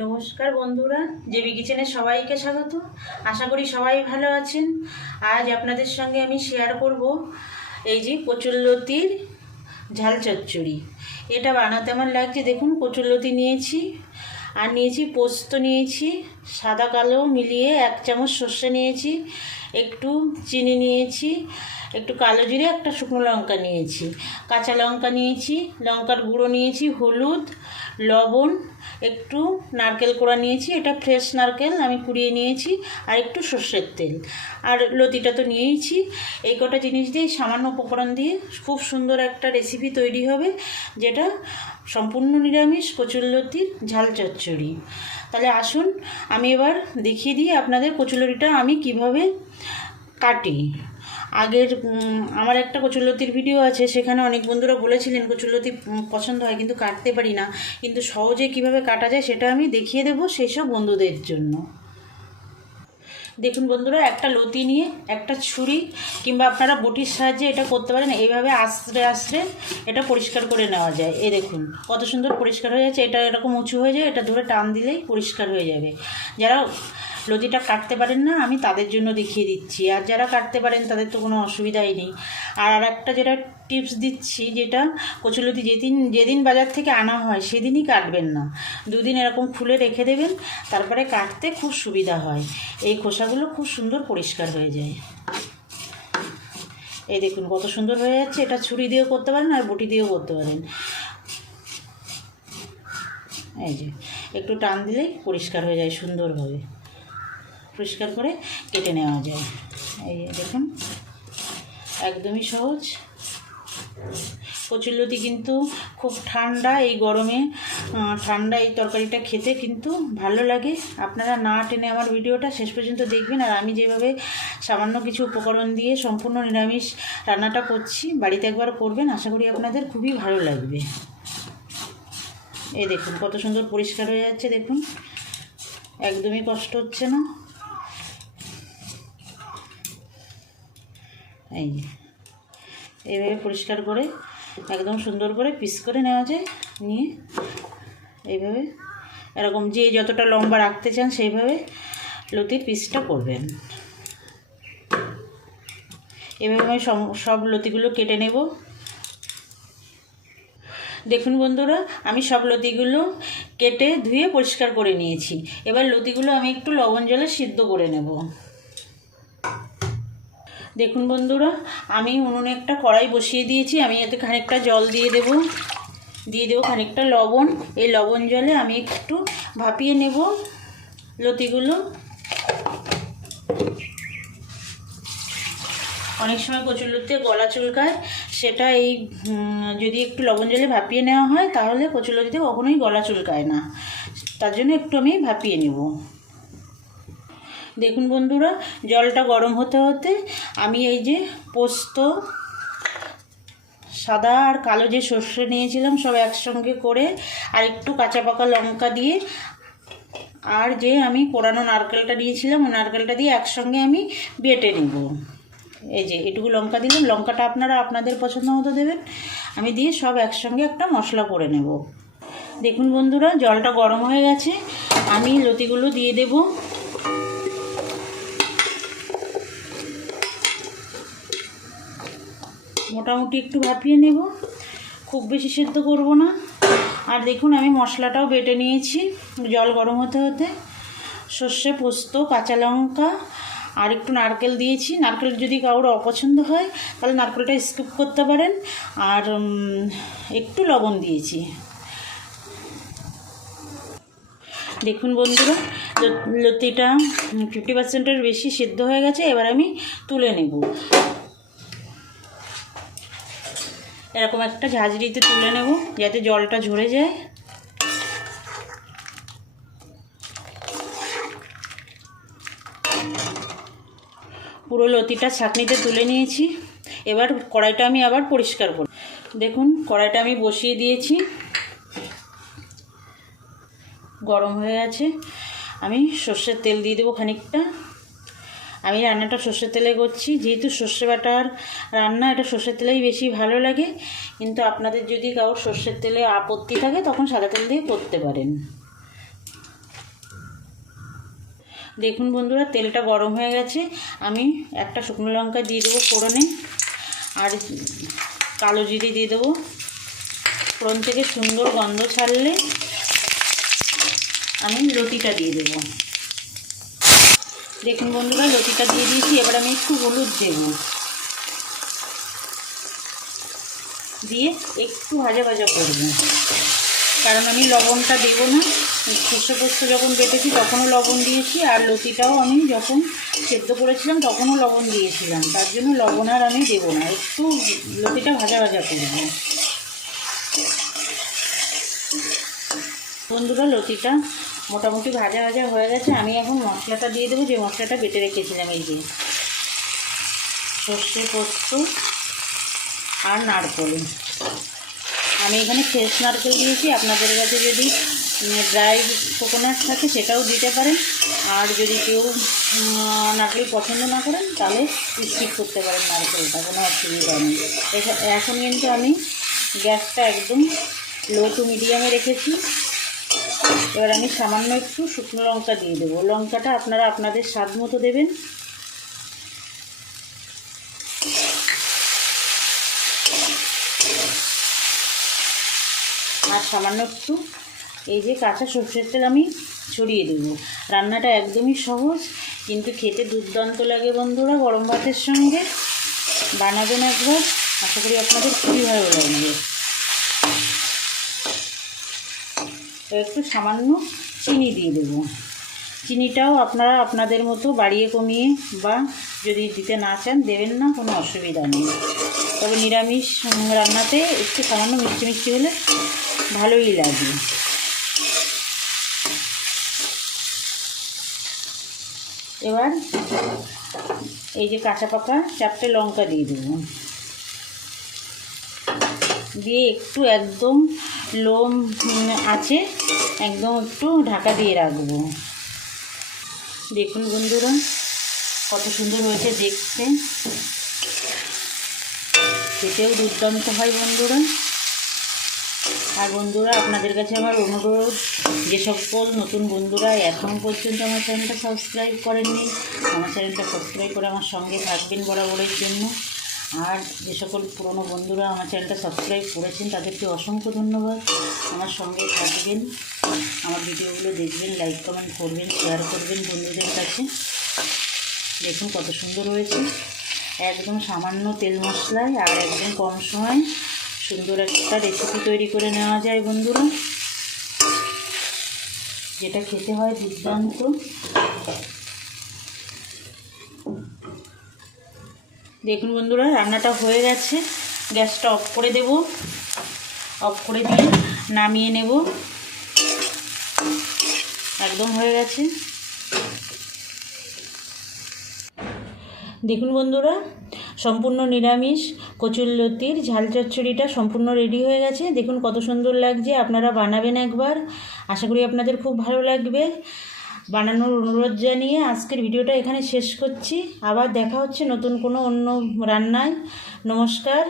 নমস্কার বন্ধুরা, জেবি কিচেনে সবাইকে স্বাগত। আশা করি সবাই ভালো আছেন। আজ আপনাদের সঙ্গে আমি শেয়ার করব এই যে কচুরলতির ঝাল চচ্চড়ি। এটা বানাতে আমার লাগছে, দেখুন কচুরলতি নিয়েছি, আর নিয়েছি পোস্ত, নিয়েছি সাদা কালো মিলিয়ে 1 চামচ সর্ষে নিয়েছি, একটু চিনি নিয়েছি, একটু কালো জিরে, একটা শুকনো লঙ্কা নিয়েছি, কাঁচা লঙ্কা নিয়েছি, লঙ্কার গুঁড়ো নিয়েছি, হলুদ, লবণ, একটু নারকেল কোড়া নিয়েছি, এটা ফ্রেশ নারকেল আমি কুড়িয়ে নিয়েছি, আর একটু সর্ষের তেল, আর লতিটা তো নিয়েইছি। এই কটা জিনিস দিয়ে, সামান্য উপকরণ দিয়ে খুব সুন্দর একটা রেসিপি তৈরি হবে, যেটা সম্পূর্ণ নিরামিষ কচুরলতির ঝাল চচ্চড়ি। তাহলে আসুন আমি এবার দেখিয়ে দিই আপনাদের কচুরলতিটা আমি কিভাবে কাটি। আগের আমার একটা কচুরলতির ভিডিও আছে, সেখানে অনেক বন্ধুরা বলেছিলেন কচুরলতি পছন্দ হয় কিন্তু কাটতে পারি না, কিন্তু সহজে কিভাবে কাটা যায় সেটা আমি দেখিয়ে দেবো সেই সব বন্ধুদের জন্য। দেখুন বন্ধুরা, একটা লতি নিয়ে একটা ছুরি কিংবা আপনারা বটির সাহায্যে এটা করতে পারেন। এইভাবে আস্তে আস্তে এটা পরিষ্কার করে নেওয়া যায়। এই দেখুন কত সুন্দর পরিষ্কার হয়ে যাচ্ছে। এটা এরকম উঁচু হয়ে যায়, এটা ধরে টান দিলেই পরিষ্কার হয়ে যাবে। যারা লতিটা কাটতে পারেন না আমি তাদের জন্য দেখিয়ে দিচ্ছি, আর যারা কাটতে পারেন তাদের তো কোনো অসুবিধাই নেই। আর একটা যেটা টিপস দিচ্ছি, যেটা কচুরলতি যেদিন বাজার থেকে আনা হয় সেদিনই কাটবেন না, 2 দিন এরকম খুলে রেখে দেবেন, তারপরে কাটতে খুব সুবিধা হয়। এই খোসাগুলো খুব সুন্দর পরিষ্কার হয়ে যায়। এই দেখুন কত সুন্দর হয়ে যাচ্ছে। এটা ছুরি দিয়েও করতে পারেন আর বটি দিয়েও করতে পারেন। এই যে একটু টান দিলেই পরিষ্কার হয়ে যায়, সুন্দরভাবে পরিষ্কার করে কেটে নেওয়া যায়। এই দেখুন একদমই সহজ। কচুরলতি কিন্তু খুব ঠান্ডা, এই গরমে ঠান্ডা এই তরকারিটা খেতে কিন্তু ভালো লাগে। আপনারা না টেনে আমার ভিডিওটা শেষ পর্যন্ত দেখবেন। আর আমি যেভাবে সামান্য কিছু উপকরণ দিয়ে সম্পূর্ণ নিরামিষ রান্নাটা করছি, বাড়িতে একবার করবেন, আশা করি আপনাদের খুবই ভালো লাগবে। এই দেখুন কত সুন্দর পরিষ্কার হয়ে যাচ্ছে, দেখুন একদমই কষ্ট হচ্ছে না। এই এইভাবে পরিষ্কার করে একদম সুন্দর করে পিস করে নেওয়া যায়। নিয়ে এইভাবে এরকম যে যতটা লম্বা রাখতে চান সেইভাবে লতির পিসটা করবেন। এভাবে আমি সব লতিগুলো কেটে নেব। দেখুন বন্ধুরা, আমি সব লতিগুলো কেটে ধুয়ে পরিষ্কার করে নিয়েছি। এবার লতিগুলো আমি একটু লবণ জলে সিদ্ধ করে নেব। দেখুন বন্ধুরা, আমি উনুনে একটা কড়াই বসিয়ে দিয়েছি। আমি এতে খানিকটা জল দিয়ে দেবো খানিকটা লবণ। এই লবণ জলে আমি একটু ভাপিয়ে নেব লতিগুলো। অনেক সময় কচুরলতিতে গলা চুলকায়, সেটা এই যদি একটু লবণ জলে ভাপিয়ে নেওয়া হয় তাহলে কচুরলতিতে কখনোই গলা চুলকায় না। তার জন্য একটু আমি ভাপিয়ে নেব। দেখুন বন্ধুরা, জলটা গরম হতে হতে আমি এই যে পোস্ত, সাদা আর কালো যে সর্ষে নিয়েছিলাম সব একসঙ্গে করে, আর একটু কাঁচা পাকা লঙ্কা দিয়ে, আর যে আমি কোরানো নারকেলটা নিয়েছিলাম ওই নারকেলটা দিয়ে একসঙ্গে আমি বেটে নেব। এই যে এটুকু লঙ্কা দিলাম, লঙ্কাটা আপনারা আপনাদের পছন্দ মতো দেবেন। আমি দিয়ে সব একসঙ্গে একটা মশলা করে নেব। দেখুন বন্ধুরা, জলটা গরম হয়ে গেছে, আমি লতিগুলো দিয়ে দেব। মোটামুটি একটু ভাপিয়ে নেব, খুব বেশি সেদ্ধ করব না। আর দেখুন আমি মশলাটাও বেটে নিয়েছি জল গরম হতে হতে। সর্ষে, পোস্ত, কাঁচা লঙ্কা আর একটু নারকেল দিয়েছি। নারকেল যদি কারোর অপছন্দ হয় তাহলে নারকেলটা স্কিপ করতে পারেন। আর একটু লবণ দিয়েছি। দেখুন বন্ধুরা, লতিটা 50%-এর বেশি সেদ্ধ হয়ে গেছে। এবার আমি তুলে নেব। এরকম একটা ঝাঁঝরিতে তুলে নেব যাতে জলটা ঝরে যায়। পুরো লতিটা ছাঁকনিতে তুলে নিয়েছি। এবার কড়াইটা আমি আবার পরিষ্কার করব। দেখুন কড়াইটা আমি বসিয়ে দিয়েছি, গরম হয়ে গেছে। আমি সর্ষের তেল দিয়ে দেবো খানিকটা। আমি রান্নাটা সর্ষের তেলে করছি, যেহেতু সর্ষে বাটার রান্না, এটা সর্ষের তেলেই বেশি ভালো লাগে। কিন্তু আপনাদের যদি কারোর সর্ষের তেলে আপত্তি থাকে তখন সাদা তেল দিয়ে করতে পারেন। দেখুন বন্ধুরা, তেলটা গরম হয়ে গেছে। আমি একটা শুকনো লঙ্কা দিয়ে দেবো ফোড়নে, আর কালো জিরে দিয়ে দেবো। ফোড়ন থেকে সুন্দর গন্ধ ছাড়লে আমি লতিটা দিয়ে দেবো। দেখুন বন্ধুরা, লতিটা দিয়ে দিয়েছি। এবার আমি একটু হলুদ দেব, দিয়ে একটু ভাজা ভাজা করব, কারণ আমি লবণটা দেবো না। সর্ষে পোস্ত যখন বেটেছি তখনও লবণ দিয়েছি, আর লতিটাও আমি যখন সেদ্ধ করেছিলাম তখনও লবণ দিয়েছিলাম, তার জন্য লবণ আর আমি দেবো না। একটু লতিটা ভাজা ভাজা করব। বন্ধুরা, লতিটা মোটামুটি ভাজা ভাজা হয়ে গেছে। আমি এখন মশলাটা দিয়ে দেবো, যে মশলাটা বেটে রেখেছিলাম। এই যে সর্ষে পোস্ত আর নারকেল, আমি এখানে ফ্রেশ নারকেল দিয়েছি। আপনাদের কাছে যদি ড্রাই কোকোনাট থাকে সেটাও দিতে পারেন, আর যদি কেউ নারকেল পছন্দ না করেন তাহলে স্কিপ করতে পারেন নারকেলটা, কোনো অসুবিধা নেই। এখন কিন্তু আমি গ্যাসটা একদম লো টু মিডিয়ামে রেখেছি। এবার আমি সামান্য একটু শুকনো লঙ্কা দিয়ে দেবো। লঙ্কাটা আপনারা আপনাদের স্বাদ মতো দেবেন। আর সামান্য একটু এই যে কাঁচা সরষের তেল আমি ছড়িয়ে দেবো। রান্নাটা একদমই সহজ, কিন্তু খেতে দুর্দান্ত লাগে বন্ধুরা। গরম ভাতের সঙ্গে বানাবেন একবার, আশা করি আপনাদের খুবই ভালো লাগবে। একটু সামান্য চিনি দিয়ে দেবো। চিনিটাও আপনারা আপনাদের মতো বাড়িয়ে কমিয়ে, বা যদি দিতে না চান দেবেন না, কোনো অসুবিধা নেই। তবে নিরামিষ রান্নাতে একটু সামান্য মিষ্টি মিষ্টি হলে ভালোই লাগে। এবার এই যে কাঁচা পাকা 4টে লঙ্কা দিয়ে দেব, দিয়ে একটু একদম লো আছে একদম একটু ঢাকা দিয়ে রাখবো। দেখুন বন্ধুরা, কত সুন্দর হয়েছে দেখতে, খেতেও দুর্দান্ত হয় বন্ধুরা। আর বন্ধুরা, আপনাদের কাছে আমার অনুরোধ, যে সকল নতুন বন্ধুরা এখনও পর্যন্ত আমার চ্যানেলটা সাবস্ক্রাইব করেননি, আমার চ্যানেলটা সাবস্ক্রাইব করে আমার সঙ্গে থাকবেন বরাবরের জন্য। আর যে সকল পুরনো বন্ধুরা আমার চ্যানেলটা সাবস্ক্রাইব করেছেন তাদেরকে অসংখ্য ধন্যবাদ। আমার সঙ্গে থাকবেন, আমার ভিডিওগুলো দেখবেন, লাইক কমেন্ট করবেন, শেয়ার করবেন বন্ধুদের কাছে। দেখুন কত সুন্দর হয়েছে, একদম সামান্য তেল মশলায় আর একদম কম সময় সুন্দর একটা রেসিপি তৈরি করে নেওয়া যায় বন্ধুরা, যেটা খেতে হয় দুর্দান্ত। দেখুন বন্ধুরা, রান্নাটা হয়ে গেছে। গ্যাসটা অফ করে দেব, অফ করে দিয়ে নামিয়ে নেব। একদম হয়ে গেছে। দেখুন বন্ধুরা, সম্পূর্ণ নিরামিষ কচুরলতির ঝাল চচ্চড়িটা সম্পূর্ণ রেডি হয়ে গেছে। দেখুন কত সুন্দর লাগছে, আপনারা বানাবেন একবার, আশা করি আপনাদের খুব ভালো লাগবে। বানানোর অনুরোধ জানিয়ে আজকের ভিডিওটা এখানে শেষ করছি। আবার দেখা হচ্ছে নতুন কোনো অন্য রান্নায়। নমস্কার।